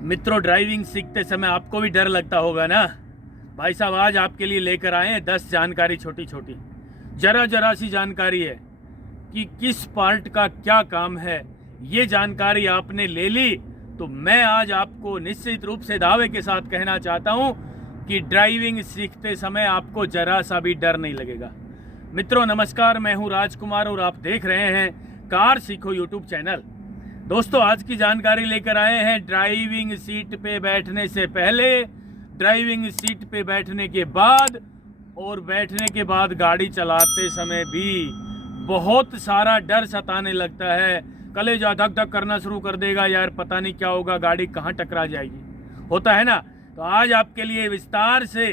मित्रों, ड्राइविंग सीखते समय आपको भी डर लगता होगा ना। भाई साहब, आज आपके लिए लेकर आए हैं 10 जानकारी, छोटी छोटी जरा सी जानकारी है कि किस पार्ट का क्या काम है। ये जानकारी आपने ले ली तो मैं आज आपको निश्चित रूप से दावे के साथ कहना चाहता हूं कि ड्राइविंग सीखते समय आपको जरा सा भी डर नहीं लगेगा। मित्रों नमस्कार, मैं हूं राजकुमार और आप देख रहे हैं कार सीखो यूट्यूब चैनल। दोस्तों, आज की जानकारी लेकर आए हैं ड्राइविंग सीट पे बैठने से पहले, ड्राइविंग सीट पे बैठने के बाद और बैठने के बाद गाड़ी चलाते समय भी बहुत सारा डर सताने लगता है। कलेजा धक धक करना शुरू कर देगा, यार पता नहीं क्या होगा, गाड़ी कहाँ टकरा जाएगी, होता है ना। तो आज आपके लिए विस्तार से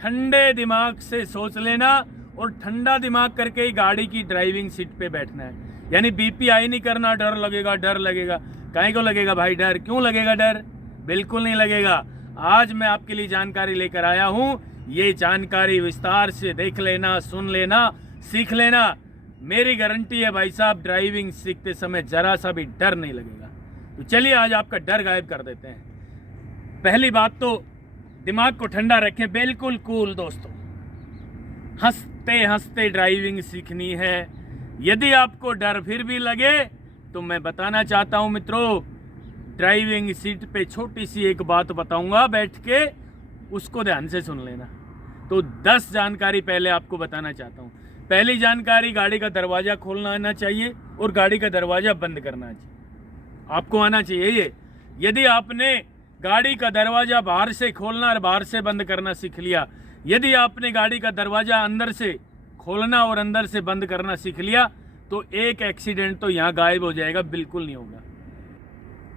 ठंडे दिमाग से सोच लेना और ठंडा दिमाग करके ही गाड़ी की ड्राइविंग सीट पे बैठना है। यानी बीपी आई नहीं करना, डर लगेगा। काहे को लगेगा भाई डर? क्यों लगेगा डर? बिल्कुल नहीं लगेगा। आज मैं आपके लिए जानकारी लेकर आया हूं, ये जानकारी विस्तार से देख लेना, सुन लेना, सीख लेना। मेरी गारंटी है भाई साहब, ड्राइविंग सीखते समय जरा सा भी डर नहीं लगेगा। तो चलिए आज आपका डर गायब कर देते हैं। पहली बात तो दिमाग को ठंडा रखें, बिल्कुल कूल दोस्तों। हंसते हंसते ड्राइविंग सीखनी है। यदि आपको डर फिर भी लगे तो मैं बताना चाहता हूं मित्रों, ड्राइविंग सीट पे छोटी सी एक बात बताऊंगा, बैठ के उसको ध्यान से सुन लेना। तो 10 जानकारी पहले आपको बताना चाहता हूं। पहली जानकारी, गाड़ी का दरवाजा खोलना आना चाहिए और गाड़ी का दरवाजा बंद करना चाहिए। आपको आना चाहिए ये। यदि आपने गाड़ी का दरवाजा बाहर से खोलना और बाहर से बंद करना सीख लिया, यदि आपने गाड़ी का दरवाजा अंदर से खोलना और अंदर से बंद करना सीख लिया, तो एक एक्सीडेंट तो यहाँ गायब हो जाएगा, बिल्कुल नहीं होगा।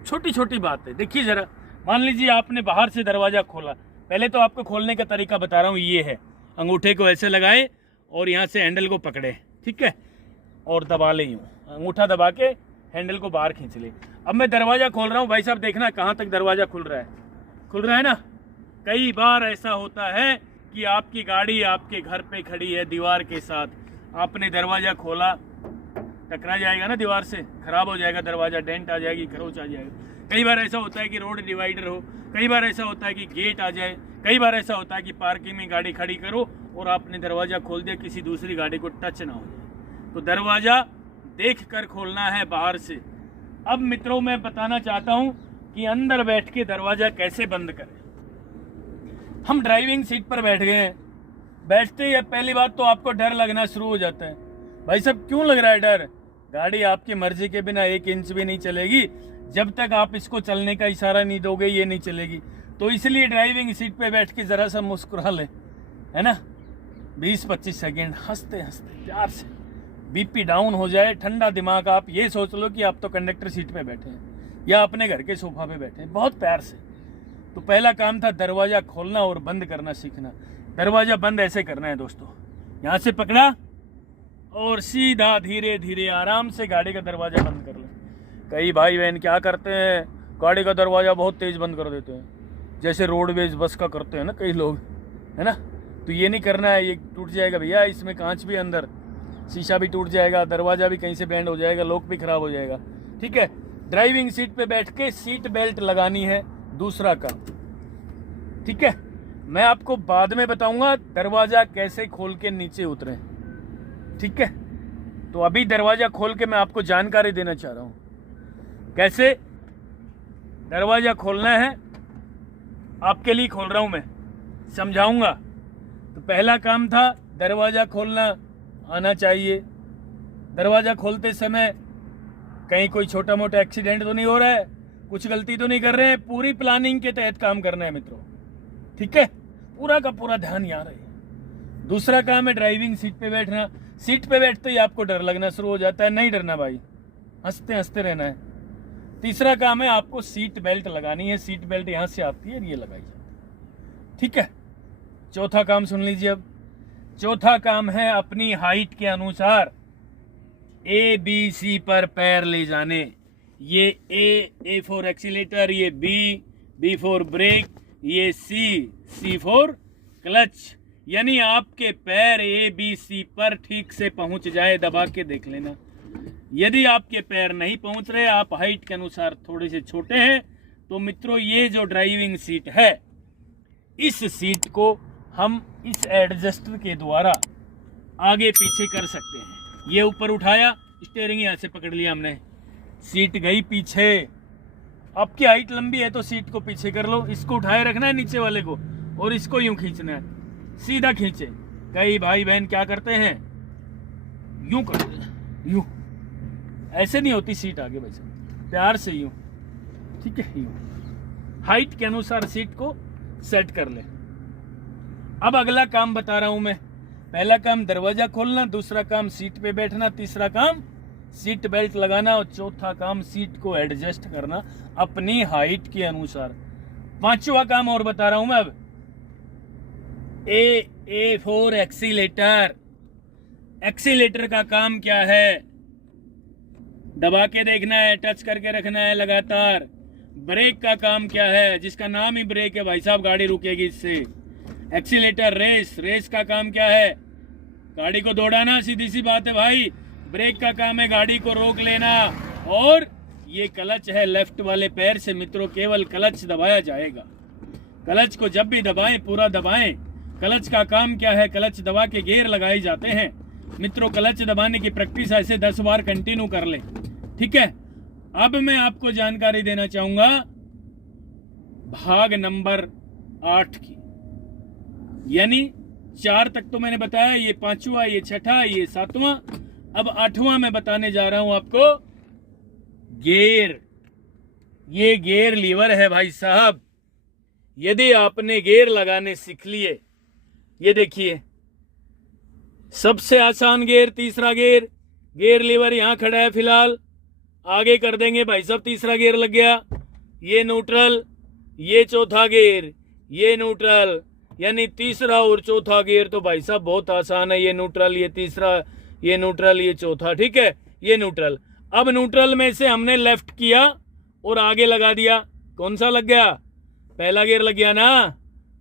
छोटी छोटी बात है, देखिए जरा। मान लीजिए आपने बाहर से दरवाजा खोला, पहले तो आपको खोलने का तरीका बता रहा हूँ, ये है। अंगूठे को ऐसे लगाए और यहाँ से हैंडल को पकड़े, ठीक है, और दबा ले यूँ, अंगूठा दबा के हैंडल को बाहर खींच ले। अब मैं दरवाजा खोल रहा हूँ, भाई साहब देखना कहाँ तक दरवाजा खुल रहा है ना। कई बार ऐसा होता है कि आपकी गाड़ी आपके घर पे खड़ी है दीवार के साथ, आपने दरवाजा खोला, टकरा जाएगा ना दीवार से, खराब हो जाएगा दरवाजा, डेंट आ जाएगी, खरोच आ जाएगा। कई बार ऐसा होता है कि रोड डिवाइडर हो, कई बार ऐसा होता है कि गेट आ जाए, कई बार ऐसा होता है कि पार्किंग में गाड़ी खड़ी करो और आपने दरवाजा खोल दिया, किसी दूसरी गाड़ी को टच ना हो जाए। तो दरवाजा देख कर खोलना है बाहर से। अब मित्रों मैं बताना चाहता हूँ कि अंदर बैठ के दरवाजा कैसे बंद करें। हम ड्राइविंग सीट पर बैठ गए हैं, बैठते ही पहली बात तो आपको डर लगना शुरू हो जाता है। भाई साहब क्यों लग रहा है डर? गाड़ी आपकी मर्जी के बिना 1 इंच भी नहीं चलेगी, जब तक आप इसको चलने का इशारा नहीं दोगे ये नहीं चलेगी। तो इसलिए ड्राइविंग सीट पे बैठ के जरा सा मुस्कुरा ले, है ना, 20-25 सेकेंड हंसते हंसते प्यार से, बीपी डाउन हो जाए, ठंडा दिमाग। आप ये सोच लो कि आप तो कंडक्टर सीट पे बैठे हैं या अपने घर के सोफा पे बैठे हैं, बहुत प्यार से। तो पहला काम था दरवाजा खोलना और बंद करना सीखना। दरवाजा बंद ऐसे करना है दोस्तों, यहाँ से पकड़ा और सीधा धीरे धीरे आराम से गाड़ी का दरवाजा बंद कर ले। कई भाई बहन क्या करते हैं, गाड़ी का दरवाजा बहुत तेज बंद कर देते हैं, जैसे रोडवेज बस का करते हैं ना कई लोग, है ना। तो ये नहीं करना है, ये टूट जाएगा भैया, इसमें कांच भी अंदर, शीशा भी टूट जाएगा, दरवाजा भी कहीं से बैंड हो जाएगा, लॉक भी खराब हो जाएगा, ठीक है। ड्राइविंग सीट पे बैठ के सीट बेल्ट लगानी है, दूसरा काम, ठीक है। मैं आपको बाद में बताऊंगा दरवाजा कैसे खोल के नीचे उतरे, ठीक है। तो अभी दरवाजा खोल के मैं आपको जानकारी देना चाह रहा हूं कैसे दरवाजा खोलना है। आपके लिए खोल रहा हूं मैं, समझाऊंगा। तो पहला काम था दरवाजा खोलना आना चाहिए। दरवाजा खोलते समय कहीं कोई छोटा मोटा एक्सीडेंट तो नहीं हो रहा है, कुछ गलती तो नहीं कर रहे हैं, पूरी प्लानिंग के तहत काम करना है मित्रों, ठीक है। पूरा का पूरा ध्यान यहाँ रहे। दूसरा काम है ड्राइविंग सीट पे बैठना। सीट पे बैठते ही आपको डर लगना शुरू हो जाता है, नहीं डरना भाई, हंसते हंसते रहना है। तीसरा काम है आपको सीट बेल्ट लगानी है। सीट बेल्ट यहाँ से आती है, ये लगाई जाती है, ठीक है। चौथा काम सुन लीजिए अब। चौथा काम है अपनी हाइट के अनुसार ABC पर पैर ले जाने। ये A फॉर एक्सीलेटर, ये B फॉर ब्रेक, ये C फॉर क्लच। यानी आपके पैर ABC पर ठीक से पहुंच जाए, दबा के देख लेना। यदि आपके पैर नहीं पहुंच रहे, आप हाइट के अनुसार थोड़े से छोटे हैं, तो मित्रों ये जो ड्राइविंग सीट है, इस सीट को हम इस एडजस्टर के द्वारा आगे पीछे कर सकते हैं। ये ऊपर उठाया, स्टीयरिंग यहाँ से पकड़ लिया हमने, सीट गई पीछे। आपकी हाइट लंबी है तो सीट को पीछे कर लो, इसको उठाए रखना है नीचे वाले को और इसको यूं खींचना है, सीधा खींचे। कई भाई बहन क्या करते हैं, यूं करते हैं, यूं। ऐसे नहीं होती सीट आगे भाई साहब, प्यार से यूं, ठीक है, यूं हाइट के अनुसार सीट को सेट कर ले। अब अगला काम बता रहा हूं मैं। पहला काम दरवाजा खोलना, दूसरा काम सीट पे बैठना, तीसरा काम सीट बेल्ट लगाना और चौथा काम सीट को एडजस्ट करना अपनी हाइट के अनुसार। पांचवा काम और बता रहा हूं मैं अब, ए फॉर एक्सीलेटर। एक्सीलेटर का काम क्या है, दबा के देखना है, टच करके रखना है लगातार। ब्रेक का काम क्या है, जिसका नाम ही ब्रेक है भाई साहब, गाड़ी रुकेगी इससे। एक्सीलेटर, रेस का काम क्या है, गाड़ी को दौड़ाना, सीधी सी बात है भाई। ब्रेक का काम है गाड़ी को रोक लेना। और ये क्लच है, लेफ्ट वाले पैर से मित्रों केवल क्लच दबाया जाएगा। क्लच को जब भी दबाएं पूरा दबाएं। क्लच का काम क्या है, क्लच दबा के गियर लगाए जाते हैं मित्रों। क्लच दबाने की प्रैक्टिस ऐसे 10 बार कंटिन्यू कर ले, ठीक है। अब मैं आपको जानकारी देना चाहूंगा भाग नंबर 8 की, यानी 4 तक तो मैंने बताया, ये 5वां, ये 6ठा, ये 7वां। अब 8वां मैं बताने जा रहा हूं आपको, गियर। ये गियर लीवर है भाई साहब। यदि आपने गियर लगाने सीख लिए, ये देखिए सबसे आसान गियर, तीसरा गियर, गियर लीवर यहां खड़ा है फिलहाल, आगे कर देंगे भाई साहब, तीसरा गियर लग गया। ये न्यूट्रल, ये चौथा गियर, ये न्यूट्रल, यानी तीसरा और चौथा गियर तो भाई साहब बहुत आसान है। ये न्यूट्रल, ये तीसरा, ये न्यूट्रल, ये चौथा, ठीक है, ये न्यूट्रल। अब न्यूट्रल में से हमने लेफ्ट किया और आगे लगा दिया, कौन सा लग गया, पहला गियर लग गया ना,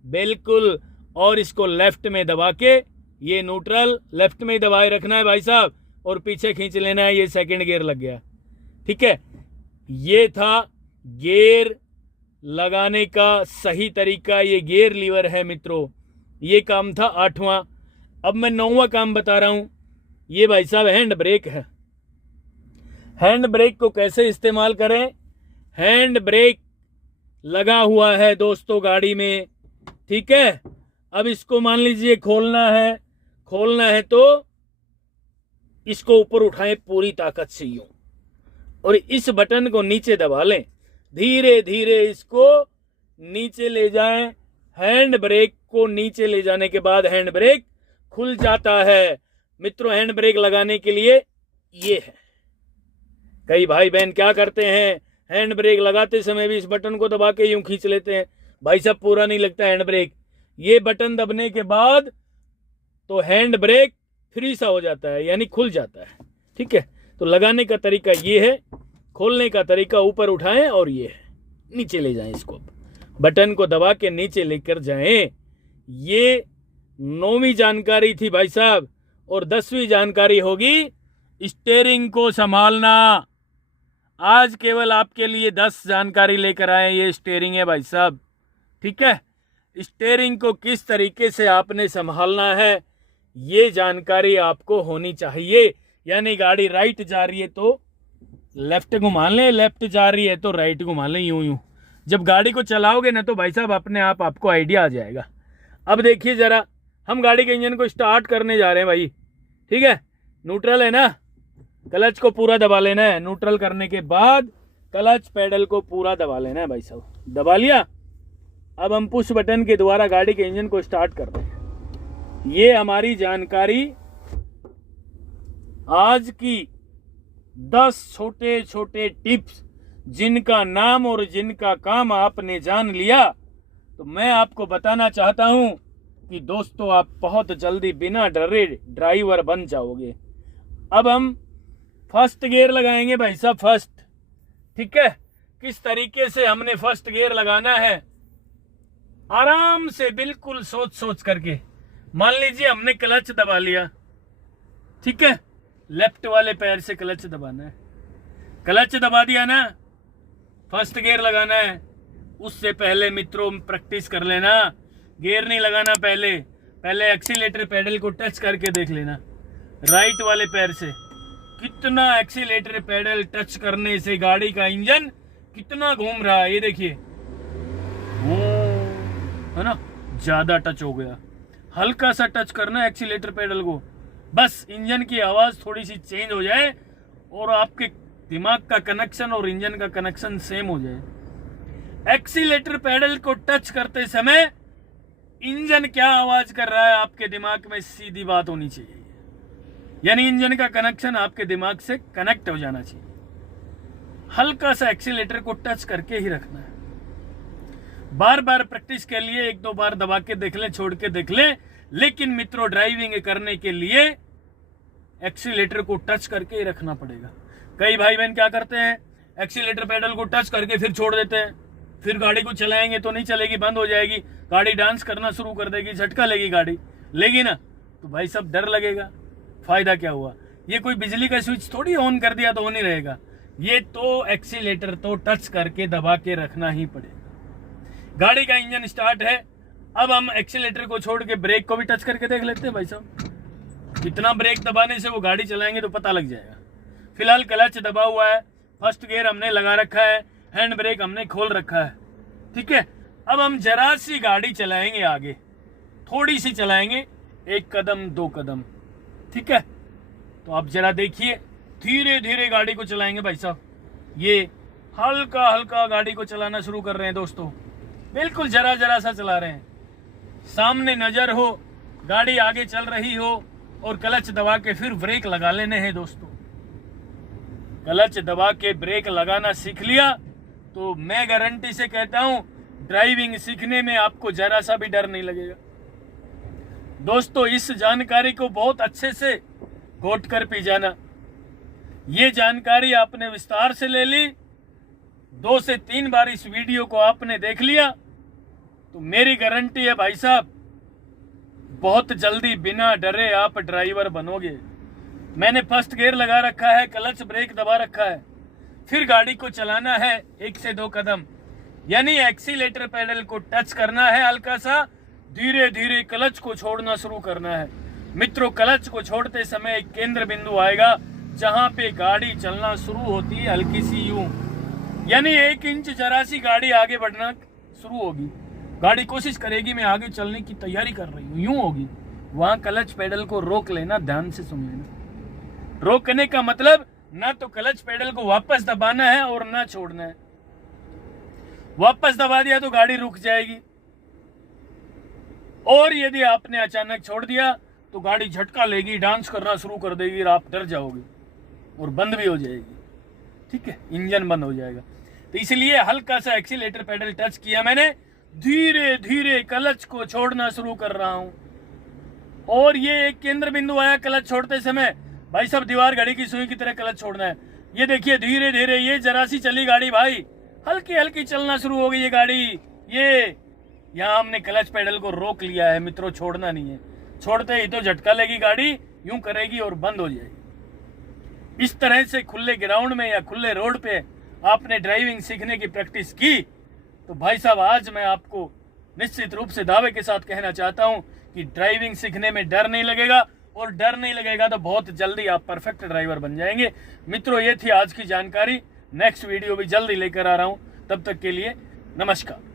बिल्कुल। और इसको लेफ्ट में दबा के, ये न्यूट्रल लेफ्ट में दबाए रखना है भाई साहब और पीछे खींच लेना है, ये सेकंड गियर लग गया, ठीक है। ये था गियर लगाने का सही तरीका, ये गियर लीवर है मित्रों। ये काम था 8वां। अब मैं 9वां काम बता रहा हूं, ये भाई साहब हैंड ब्रेक है। हैंड ब्रेक को कैसे इस्तेमाल करें, हैंड ब्रेक लगा हुआ है दोस्तों गाड़ी में, ठीक है। अब इसको मान लीजिए खोलना है तो इसको ऊपर उठाएं पूरी ताकत से यूं, और इस बटन को नीचे दबा लें, धीरे धीरे इसको नीचे ले जाएं। हैंड ब्रेक को नीचे ले जाने के बाद हैंड ब्रेक खुल जाता है मित्रों। हैंड ब्रेक लगाने के लिए ये है। कई भाई बहन क्या करते हैं, हैंड ब्रेक लगाते समय भी इस बटन को दबा के यूं खींच लेते हैं, भाई साहब पूरा नहीं लगता हैंड ब्रेक। ये बटन दबने के बाद तो हैंड ब्रेक फ्री सा हो जाता है, यानी खुल जाता है, ठीक है। तो लगाने का तरीका ये है, खोलने का तरीका ऊपर उठाएं और ये है, नीचे ले जाएं, इसको बटन को दबा के नीचे लेकर जाएं। ये 9वीं जानकारी थी भाई साहब। और 10वीं जानकारी होगी स्टीयरिंग को संभालना। आज केवल आपके लिए 10 जानकारी लेकर आए, ये स्टीयरिंग है भाई साहब, ठीक है। स्टीयरिंग को किस तरीके से आपने संभालना है, ये जानकारी आपको होनी चाहिए। यानी गाड़ी राइट जा रही है तो लेफ्ट घुमा लें, लेफ्ट जा रही है तो राइट घुमा लें, यूं यूं। जब गाड़ी को चलाओगे ना तो भाई साहब अपने आप आपको आइडिया आ जाएगा। अब देखिए जरा, हम गाड़ी के इंजन को स्टार्ट करने जा रहे हैं भाई, ठीक है। न्यूट्रल है ना, क्लच को पूरा दबा लेना है। न्यूट्रल करने के बाद क्लच पेडल को पूरा दबा लेना है भाई साहब, दबा लिया। अब हम पुश बटन के द्वारा गाड़ी के इंजन को स्टार्ट कर रहे हैं। ये हमारी जानकारी आज की 10 छोटे छोटे टिप्स, जिनका नाम और जिनका काम आपने जान लिया, तो मैं आपको बताना चाहता हूं कि दोस्तों आप बहुत जल्दी बिना डरे ड्राइवर बन जाओगे। अब हम फर्स्ट गियर लगाएंगे भाई साहब, फर्स्ट, ठीक है। किस तरीके से हमने फर्स्ट गियर लगाना है, आराम से बिल्कुल सोच सोच करके। मान लीजिए हमने क्लच दबा लिया, ठीक है, लेफ्ट वाले पैर से क्लच दबाना है, क्लच दबा दिया ना, फर्स्ट गियर लगाना है, उससे पहले मित्रों प्रैक्टिस कर लेना, गियर नहीं लगाना। पहले एक्सीलेटर पेडल को टच करके देख लेना राइट वाले पैर से। कितना एक्सीलेटर पेडल टच करने से गाड़ी का इंजन कितना घूम रहा है, ये देखिए, है ना, ज्यादा टच हो गया। हल्का सा टच करना एक्सीलेटर पेडल को, बस इंजन की आवाज थोड़ी सी चेंज हो जाए और आपके दिमाग का कनेक्शन और इंजन का कनेक्शन सेम हो जाए। एक्सीलेटर पेडल को टच करते समय इंजन क्या आवाज कर रहा है आपके दिमाग में सीधी बात होनी चाहिए, यानी इंजन का कनेक्शन आपके दिमाग से कनेक्ट हो जाना चाहिए। हल्का सा एक्सीलेटर को टच करके ही रखना है। बार बार प्रैक्टिस के लिए 1-2 बार दबा के देख ले, छोड़ के देख ले, लेकिन मित्रों ड्राइविंग करने के लिए एक्सीलेटर को टच करके ही रखना पड़ेगा। कई भाई बहन क्या करते हैं, एक्सीलेटर पेडल को टच करके फिर छोड़ देते हैं, फिर गाड़ी को चलाएंगे तो नहीं चलेगी, बंद हो जाएगी, गाड़ी डांस करना शुरू कर देगी, झटका लेगी गाड़ी, लेगी ना, तो भाई सब डर लगेगा, फायदा क्या हुआ। ये कोई बिजली का स्विच थोड़ी ऑन कर दिया तो ऑन ही रहेगा, ये तो एक्सीलेटर तो टच करके दबा के रखना ही पड़ेगा। गाड़ी का इंजन स्टार्ट है, अब हम एक्सीलेटर को छोड़ के ब्रेक को भी टच करके देख लेते हैं भाई साहब, कितना ब्रेक दबाने से वो गाड़ी चलाएंगे तो पता लग जाएगा। फिलहाल क्लच दबा हुआ है, फर्स्ट गियर हमने लगा रखा है, हैंड ब्रेक हमने खोल रखा है, ठीक है। अब हम जरा सी गाड़ी चलाएंगे आगे, थोड़ी सी चलाएंगे, 1 कदम 2 कदम, ठीक है। तो आप जरा देखिए, धीरे धीरे गाड़ी को चलाएंगे भाई साहब, ये हल्का हल्का गाड़ी को चलाना शुरू कर रहे हैं दोस्तों, बिल्कुल जरा जरा सा चला रहे हैं, सामने नजर हो, गाड़ी आगे चल रही हो, और क्लच दबा के फिर ब्रेक लगा लेने हैं दोस्तों। क्लच दबा के ब्रेक लगाना सीख लिया तो मैं गारंटी से कहता हूं ड्राइविंग सीखने में आपको जरा सा भी डर नहीं लगेगा दोस्तों। इस जानकारी को बहुत अच्छे से घोट कर पी जाना। ये जानकारी आपने विस्तार से ले ली, 2 से 3 बार इस वीडियो को आपने देख लिया तो मेरी गारंटी है भाई साहब, बहुत जल्दी बिना डरे आप ड्राइवर बनोगे। मैंने फर्स्ट गियर लगा रखा है, क्लच ब्रेक दबा रखा है, फिर गाड़ी को चलाना है 1 से 2 कदम, यानी एक्सीलेटर पेडल को टच करना है हल्का सा, धीरे धीरे क्लच को छोड़ना शुरू करना है। मित्रों, क्लच को छोड़ते समय एक केंद्र बिंदु आएगा जहां पे गाड़ी चलना शुरू होती है, हल्की सी यूं, यानी 1 इंच जरा सी गाड़ी आगे बढ़ना शुरू होगी। गाड़ी कोशिश करेगी मैं आगे चलने की तैयारी कर रही हूँ, यूं होगी, वहां क्लच पेडल को रोक लेना, ध्यान से सुन लेना। रोकने का मतलब ना तो क्लच पेडल को वापस दबाना है और ना छोड़ना है। वापस दबा दिया तो गाड़ी रुक जाएगी, और यदि आपने अचानक छोड़ दिया तो गाड़ी झटका लेगी, डांस करना शुरू कर देगी और आप डर जाओगे और बंद भी हो जाएगी, ठीक है, इंजन बंद हो जाएगा। तो इसलिए हल्का सा एक्सीलेटर पेडल टच किया मैंने, धीरे धीरे क्लच को छोड़ना शुरू कर रहा हूं, और ये एक केंद्र बिंदु आया क्लच छोड़ते समय, भाई सब दीवार घड़ी की सुई की तरह क्लच छोड़ना है। ये देखिए धीरे धीरे, ये जरा सी चली गाड़ी भाई, हल्की हल्की चलना शुरू हो गई ये गाड़ी, ये यहाँ हमने क्लच पेडल को रोक लिया है मित्रों, छोड़ना नहीं है, छोड़ते ही तो झटका लेगी गाड़ी, यूं करेगी और बंद हो जाएगी। इस तरह से खुले ग्राउंड में या खुले रोड पे आपने ड्राइविंग सीखने की प्रैक्टिस की तो भाई साहब आज मैं आपको निश्चित रूप से दावे के साथ कहना चाहता हूं कि ड्राइविंग सीखने में डर नहीं लगेगा, और डर नहीं लगेगा तो बहुत जल्दी आप परफेक्ट ड्राइवर बन जाएंगे। मित्रों, ये थी आज की जानकारी, नेक्स्ट वीडियो भी जल्दी लेकर आ रहा हूं, तब तक के लिए नमस्कार।